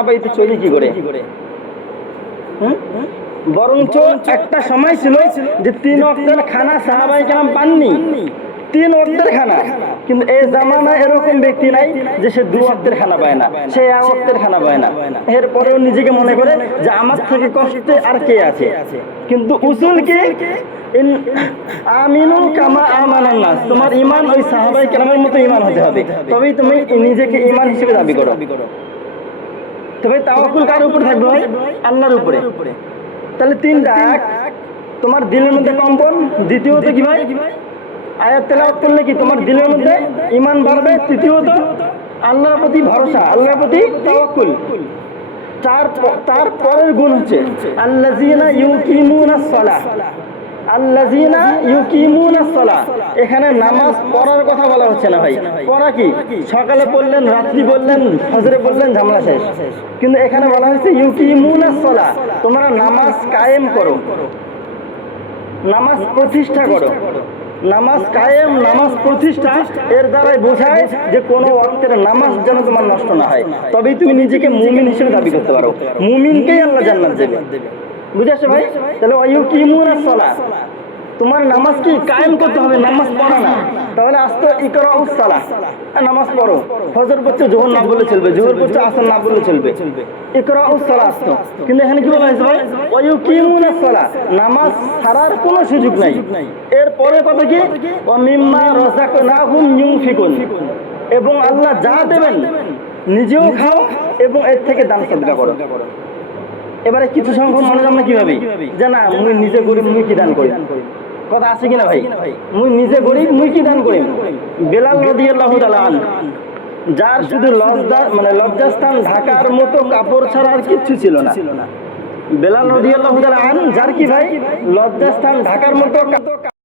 খানা পাইতে চলি কি করে? বরঞ্চ একটা সময় ছিল যে 3 ওয়াক্তের খানা সাহাবায়ে কেরাম পাননি, 3 ওয়াক্তের খানা। কিন্তু এই জামানায় এরকম ব্যক্তি নাই যে সে 2 ওয়াক্তের খানা পায় না, সে 1 ওয়াক্তের খানা পায় না। এরপরেও নিজেকে মনে করে যে আমার থেকে কষ্টে আর কে আছে। কিন্তু উসুল কি? আমিনু কামা আমানান নাস, তোমার ঈমান ওই সাহাবায়ে কেরামের মতো ঈমান হতে হবে, তবেই তুমি নিজেকে ঈমান হিসেবে দাবি করো। তবে তাওয়াক্কুল কার উপর থাকবে ভাই? আল্লাহর উপরে। তাহলে 3টা, এক তোমার দিলের মধ্যে কম্পন, দ্বিতীয়ত কি ভাই? আয়াত তেলাওয়াত করলে কি তোমার দিলের মধ্যে ঈমান বাড়বে, তৃতীয়ত আল্লাহর প্রতি ভরসা, আল্লাহর প্রতি তাওয়াক্কুল। তার পরের গুণ হচ্ছে আল্লাযীনা ইউকিমুনাস সালাহ। আল্লাযীনা ইউকিমুনাস সালাহ, এখানে নামাজ পড়ার কথা বলা হচ্ছে না ভাই। পড়া কি সকালে পড়লেন, রাত্রি পড়লেন, ফজরে পড়লেন, ঝামেলা শেষ। কিন্তু এখানে বলা হয়েছে ইউকিমুনাস সালাহ, তোমরা নামাজ কায়েম করো, নামাজ প্রতিষ্ঠা করো। নামাজ কায়েম, নামাজ প্রতিষ্ঠা, এর দ্বারাই বোঝায় যে কোনো ওয়াক্তের নামাজ যেন তোমার নষ্ট না হয়, তবেই তুমি নিজেকে মুমিন হিসেবে দাবি করতে পারো। মুমিনকেই আল্লাহ জান্নাত দেবে। বুঝে আসছে ভাই? তাহলে ইউকিমুনাস সালাহ, তোমার নামাজ কি কায়েম করতে হবে, নামাজ পড়া না। তাহলে আস্তে ইকরাউস সালাহ, নামাজ পড়ো। ফজর পড়ছে যোহর না বললে চলবে, যোহর পড়ছে আসর না বললে চলবে, ইকরাউস সালাহ আসতো। কিন্তু এখানে কি বলা হয়েছে ভাই? ইউকিমুনাস সালাহ, নামাজ ছাড়ার কোনো সুযোগ নাই। এরপরে কথা কি? ওয়া মিম্মা রাযাকনাহুম ইউনফিকুন, এবং আল্লাহ যা দেবেন নিজেও খাও এবং এর থেকে দান সদকা করো। এবারে কিছু সংখ্যক মানুষ আমরা কি ভাবি যে না, মুই নিজে গরিব, মুই কি দান করি। কথা আছে কিনা ভাই? মুই নিজে গরিব, মুই কি দান করি। বেলাল রাদিয়াল্লাহু তাআলা আনহু, যার শুধু লজ্জাস্থান ঢাকার মতো কাপড় ছাড়া আর কিচ্ছু ছিল না। বেলাল রাদিয়াল্লাহু তাআলা আনহু, যার কি ভাই লজ্জাস্থান ঢাকার মতো